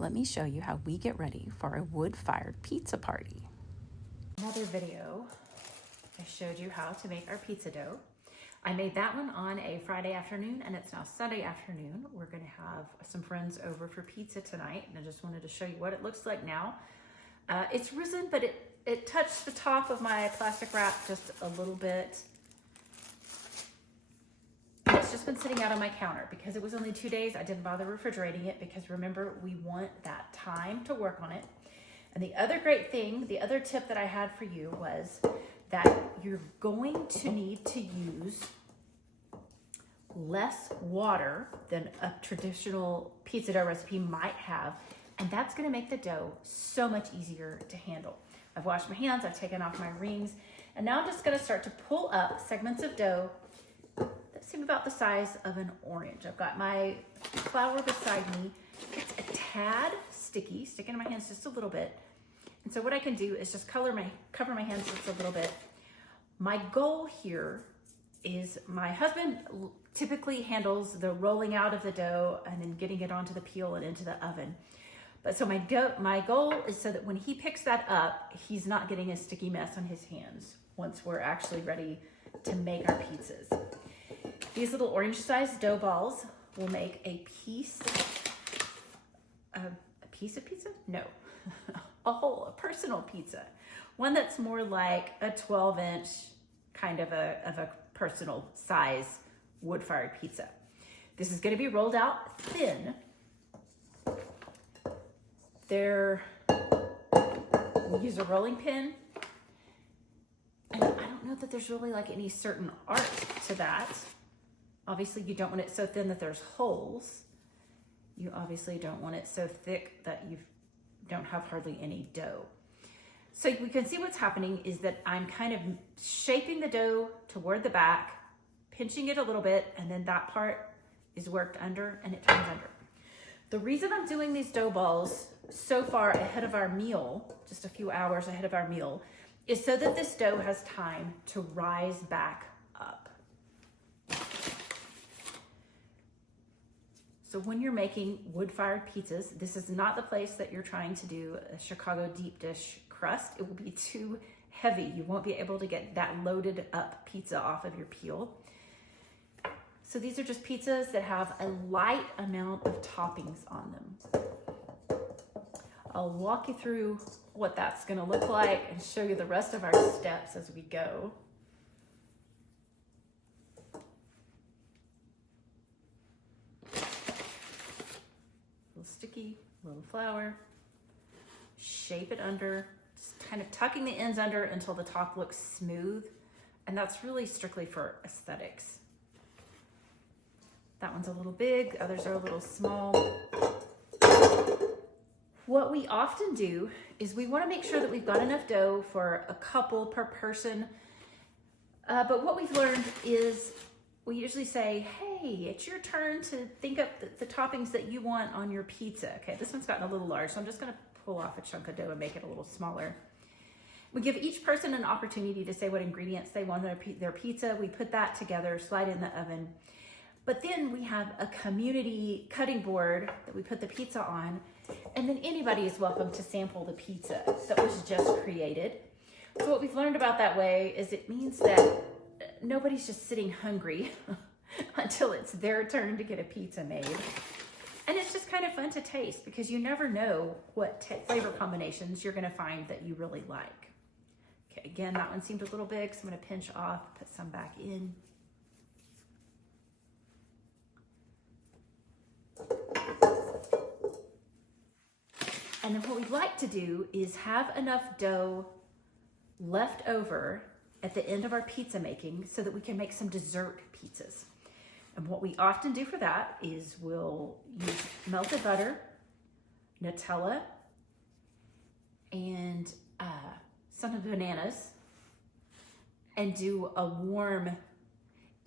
Let me show you how we get ready for a wood-fired pizza party. Another video, I showed you how to make our pizza dough. I made that one on a Friday afternoon and it's now Sunday afternoon. We're gonna have some friends over for pizza tonight and I just wanted to show you what it looks like now. It's risen, but it touched the top of my plastic wrap just a little bit. And it's just been sitting out on my counter because it was only 2 days. I didn't bother refrigerating it because remember, we want that time to work on it. And the other great thing, the other tip that I had for you was that you're going to need to use less water than a traditional pizza dough recipe might have. And that's gonna make the dough so much easier to handle. I've washed my hands, I've taken off my rings, and now I'm just gonna start to pull up segments of dough that seem about the size of an orange. I've got my flour beside me. It's a tad sticky, sticking in my hands just a little bit. And so what I can do is just cover my hands just a little bit. My goal here is my husband typically handles the rolling out of the dough and then getting it onto the peel and into the oven. But so my goal is so that when he picks that up, he's not getting a sticky mess on his hands once we're actually ready to make our pizzas. These little orange-sized dough balls will make a piece of pizza? No, a personal pizza. One that's more like a 12-inch kind of a personal size wood-fired pizza. This is gonna be rolled out thin. We use a rolling pin. And I don't know that there's really like any certain art to that. Obviously you don't want it so thin that there's holes. You obviously don't want it so thick that you don't have hardly any dough. So we can see what's happening is that I'm kind of shaping the dough toward the back, pinching it a little bit, and then that part is worked under and it turns under. The reason I'm doing these dough balls so far ahead of our meal, just a few hours ahead of our meal, is so that this dough has time to rise back up. So when you're making wood-fired pizzas, this is not the place that you're trying to do a Chicago deep dish crust. It will be too heavy. You won't be able to get that loaded up pizza off of your peel. So these are just pizzas that have a light amount of toppings on them. I'll walk you through what that's gonna look like and show you the rest of our steps as we go. A little sticky, a little flour. Shape it under, just kind of tucking the ends under until the top looks smooth. And that's really strictly for aesthetics. That one's a little big, others are a little small. What we often do is we want to make sure that we've got enough dough for a couple per person. But what we've learned is we usually say, hey, it's your turn to think up the toppings that you want on your pizza. Okay, this one's gotten a little large, so I'm just going to pull off a chunk of dough and make it a little smaller. We give each person an opportunity to say what ingredients they want on their pizza. We put that together, slide in the oven. But then we have a community cutting board that we put the pizza on, and then anybody is welcome to sample the pizza that was just created. So what we've learned about that way is it means that nobody's just sitting hungry until it's their turn to get a pizza made. And it's just kind of fun to taste because you never know what flavor combinations you're gonna find that you really like. Okay, again, that one seemed a little big, so I'm gonna pinch off, put some back in. And then what we'd like to do is have enough dough left over at the end of our pizza making so that we can make some dessert pizzas. And what we often do for that is we'll use melted butter, Nutella, and some bananas, and do a warm,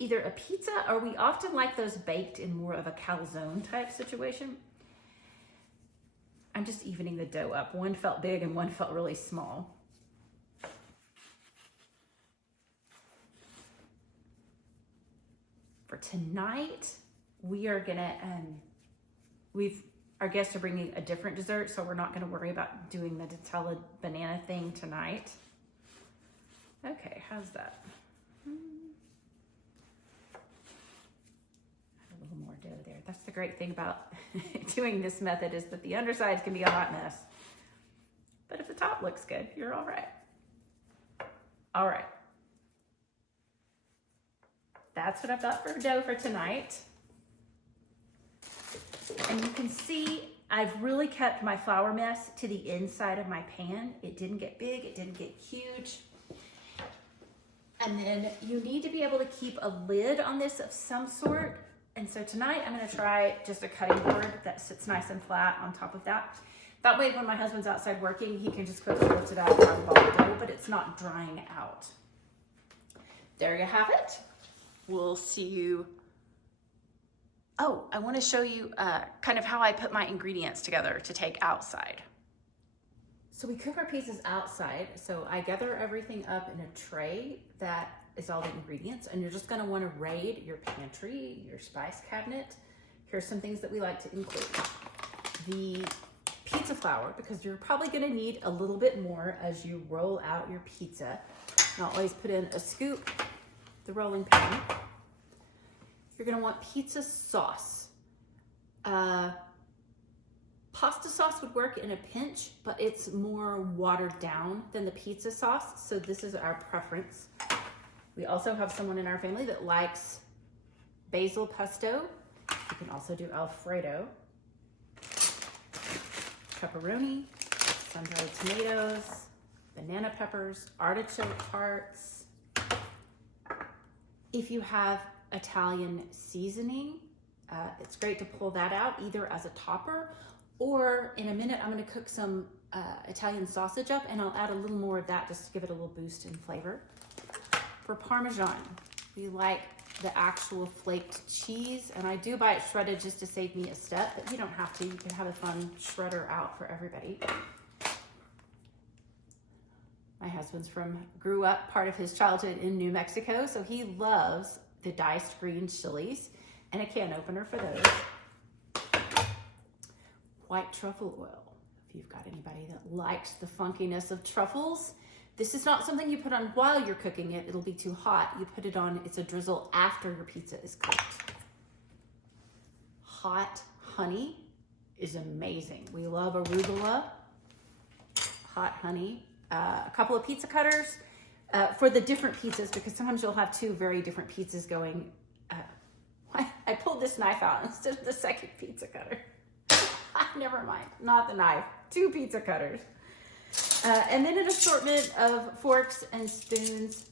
either a pizza, or we often like those baked in more of a calzone type situation. I'm just evening the dough up. One felt big and one felt really small. For tonight, we are gonna, Our guests are bringing a different dessert, so we're not gonna worry about doing the Nutella banana thing tonight. Okay, how's that? A little more dough there. That's the great thing about doing this method, is that the undersides can be a hot mess. But if the top looks good, you're all right. All right. That's what I've got for dough for tonight. And you can see I've really kept my flour mess to the inside of my pan. It didn't get big, it didn't get huge. And then you need to be able to keep a lid on this of some sort. And so tonight I'm gonna try just a cutting board that sits nice and flat on top of that. That way when my husband's outside working, he can just quickly lift it out and grab a ball of dough, but it's not drying out. There you have it. We'll see you. Oh, I wanna show you kind of how I put my ingredients together to take outside. So we cook our pizzas outside. So I gather everything up in a tray that is all the ingredients, and you're just gonna wanna raid your pantry, your spice cabinet. Here's some things that we like to include. The pizza flour, because you're probably gonna need a little bit more as you roll out your pizza. And I'll always put in a scoop, the rolling pin. You're gonna want pizza sauce. Pasta sauce would work in a pinch, but it's more watered down than the pizza sauce, so this is our preference. We also have someone in our family that likes basil pesto. You can also do Alfredo. Pepperoni, sun-dried tomatoes, banana peppers, artichoke hearts. If you have Italian seasoning, it's great to pull that out either as a topper, or in a minute I'm gonna cook some Italian sausage up and I'll add a little more of that just to give it a little boost in flavor. For Parmesan, we like the actual flaked cheese, and I do buy it shredded just to save me a step, but you don't have to. You can have a fun shredder out for everybody. My husband's grew up part of his childhood in New Mexico, so he loves the diced green chilies, and a can opener for those. White truffle oil. If you've got anybody that likes the funkiness of truffles, this is not something you put on while you're cooking it. It'll be too hot. You put it on, it's a drizzle after your pizza is cooked. Hot honey is amazing. We love arugula, hot honey. A couple of pizza cutters for the different pizzas, because sometimes you'll have two very different pizzas going. I pulled this knife out instead of the second pizza cutter. Never mind, not the knife, two pizza cutters. And then an assortment of forks and spoons.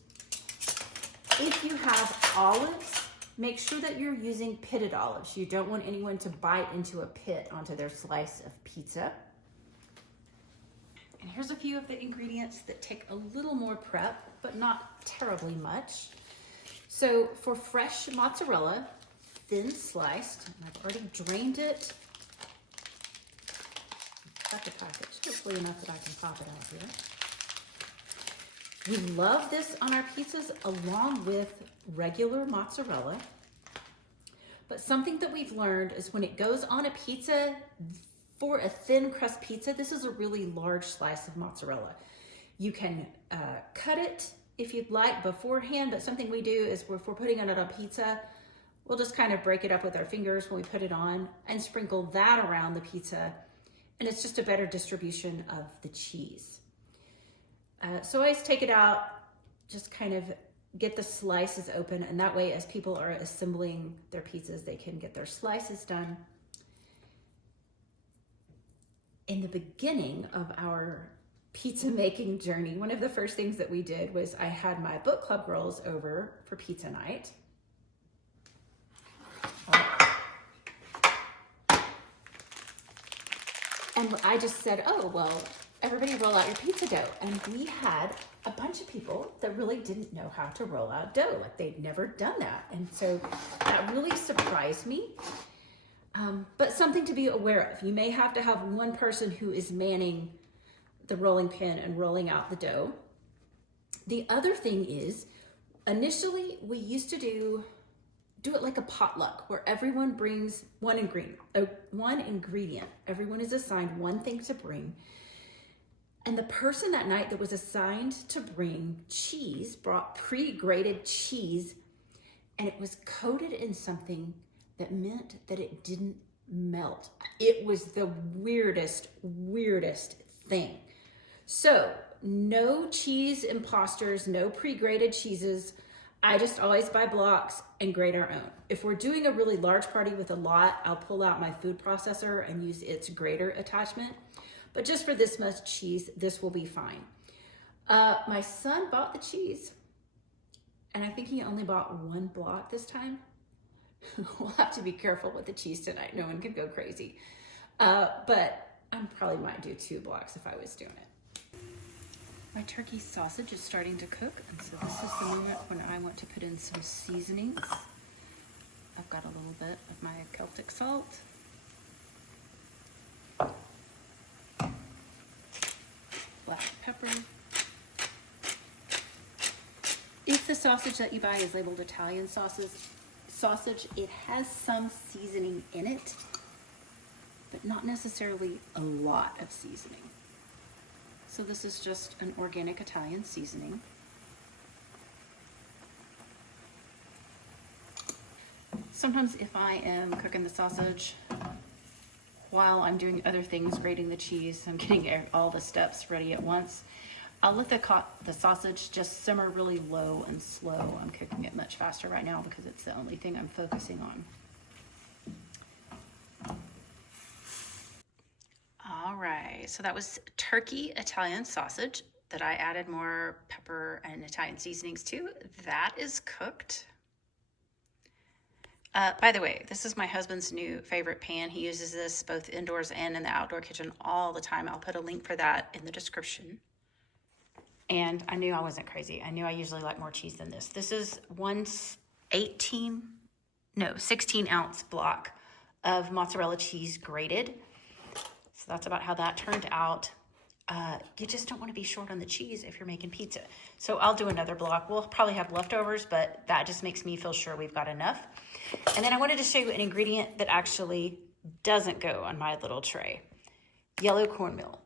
If you have olives, make sure that you're using pitted olives. You don't want anyone to bite into a pit onto their slice of pizza. And here's a few of the ingredients that take a little more prep, but not terribly much. So for fresh mozzarella, thin sliced, and I've already drained it. Cut the package, hopefully enough that I can pop it out here. We love this on our pizzas along with regular mozzarella. But something that we've learned is when it goes on a pizza, for a thin crust pizza, this is a really large slice of mozzarella. You can cut it if you'd like beforehand, but something we do is if we're putting it on a pizza, we'll just kind of break it up with our fingers when we put it on and sprinkle that around the pizza. And it's just a better distribution of the cheese. So I always take it out, just kind of get the slices open, and that way as people are assembling their pizzas, they can get their slices done. In the beginning of our pizza making journey, one of the first things that we did was I had my book club girls over for pizza night. And I just said, oh, well, everybody roll out your pizza dough. And we had a bunch of people that really didn't know how to roll out dough. Like they'd never done that. And so that really surprised me. But something to be aware of. You may have to have one person who is manning the rolling pin and rolling out the dough. The other thing is, initially we used to do do it like a potluck where everyone brings one ingredient. Everyone is assigned one thing to bring. And the person that night that was assigned to bring cheese brought pre-grated cheese, and it was coated in something that meant that it didn't melt. It was the weirdest thing. So no cheese imposters, no pre-grated cheeses. I just always buy blocks and grate our own. If we're doing a really large party with a lot, I'll pull out my food processor and use its grater attachment. But just for this much cheese, this will be fine. My son bought the cheese, and I think he only bought one block this time. We'll have to be careful with the cheese tonight. No one can go crazy. But I probably might do 2 blocks if I was doing it. My turkey sausage is starting to cook, and so this is the moment when I want to put in some seasonings. I've got a little bit of my Celtic salt. Black pepper. If the sausage that you buy is labeled Italian sausage, it has some seasoning in it, but not necessarily a lot of seasoning. So this is just an organic Italian seasoning. Sometimes if I am cooking the sausage while I'm doing other things, grating the cheese, I'm getting all the steps ready at once, I'll let the sausage just simmer really low and slow. I'm cooking it much faster right now because it's the only thing I'm focusing on. All right, so that was turkey Italian sausage that I added more pepper and Italian seasonings to. That is cooked. By the way, this is my husband's new favorite pan. He uses this both indoors and in the outdoor kitchen all the time. I'll put a link for that in the description. And I knew I wasn't crazy. I knew I usually like more cheese than this. This is 16-ounce block of mozzarella cheese grated. So that's about how that turned out. You just don't want to be short on the cheese if you're making pizza. So I'll do another block. We'll probably have leftovers, but that just makes me feel sure we've got enough. And then I wanted to show you an ingredient that actually doesn't go on my little tray. Yellow cornmeal.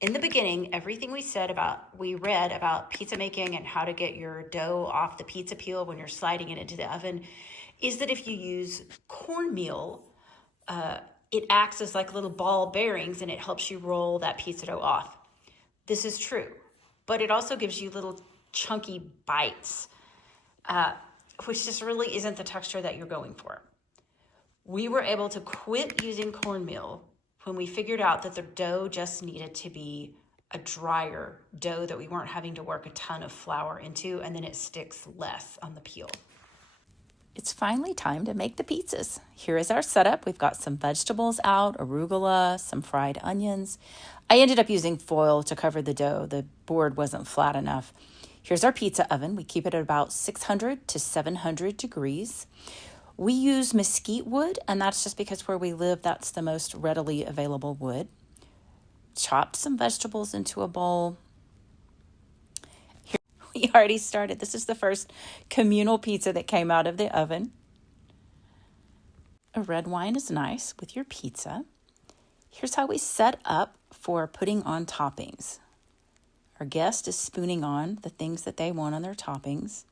In the beginning, everything we read about pizza making and how to get your dough off the pizza peel when you're sliding it into the oven is that if you use cornmeal, it acts as like little ball bearings and it helps you roll that pizza dough off. This is true, but it also gives you little chunky bites, which just really isn't the texture that you're going for. We were able to quit using cornmeal when we figured out that the dough just needed to be a drier dough that we weren't having to work a ton of flour into, and then it sticks less on the peel. It's finally time to make the pizzas. Here is our setup. We've got some vegetables out, arugula, some fried onions. I ended up using foil to cover the dough. The board wasn't flat enough. Here's our pizza oven. We keep it at about 600 to 700 degrees. We use mesquite wood, and that's just because where we live, that's the most readily available wood. Chopped some vegetables into a bowl. Here we already started. This is the first communal pizza that came out of the oven. A red wine is nice with your pizza. Here's how we set up for putting on toppings. Our guest is spooning on the things that they want on their toppings.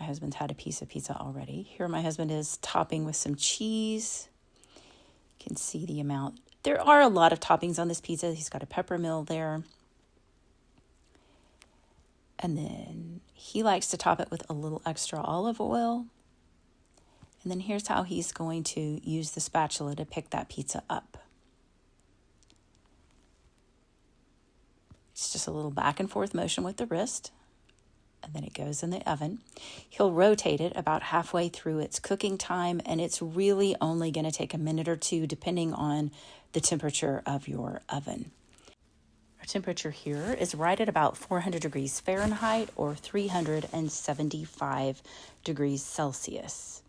My husband's had a piece of pizza already. Here my husband is topping with some cheese. You can see the amount. There are a lot of toppings on this pizza. He's got a pepper mill there. And then he likes to top it with a little extra olive oil. And then here's how he's going to use the spatula to pick that pizza up. It's just a little back and forth motion with the wrist. And then it goes in the oven. He'll rotate it about halfway through its cooking time, and it's really only going to take a minute or two depending on the temperature of your oven. Our temperature here is right at about 400 degrees Fahrenheit or 375 degrees Celsius.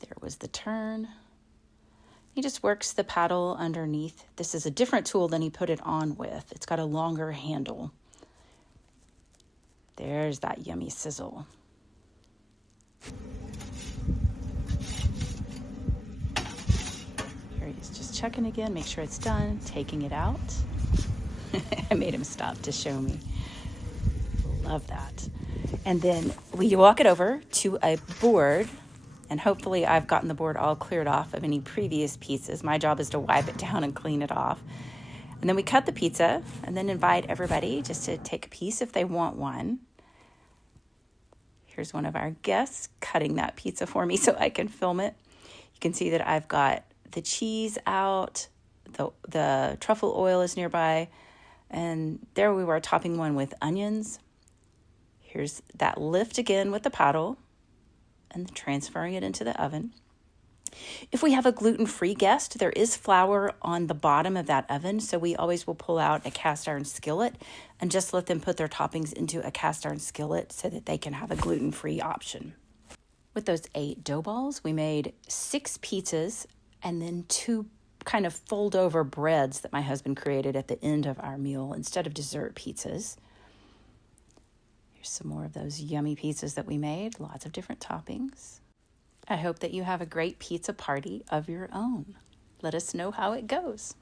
There was the turn. He just works the paddle underneath. This is a different tool than he put it on with. It's got a longer handle. There's that yummy sizzle. Here he is, just checking again, make sure it's done, taking it out. I made him stop to show me. Love that. And then we walk it over to a board, and hopefully I've gotten the board all cleared off of any previous pieces. My job is to wipe it down and clean it off. And then we cut the pizza and then invite everybody just to take a piece if they want one. Here's one of our guests cutting that pizza for me so I can film it. You can see that I've got the cheese out, the truffle oil is nearby, and there we were topping one with onions. Here's that lift again with the paddle and transferring it into the oven. If we have a gluten-free guest, there is flour on the bottom of that oven, so we always will pull out a cast iron skillet and just let them put their toppings into a cast iron skillet so that they can have a gluten-free option. With those 8 dough balls, we made 6 pizzas and then 2 kind of fold-over breads that my husband created at the end of our meal instead of dessert pizzas. Here's some more of those yummy pizzas that we made, lots of different toppings. I hope that you have a great pizza party of your own. Let us know how it goes.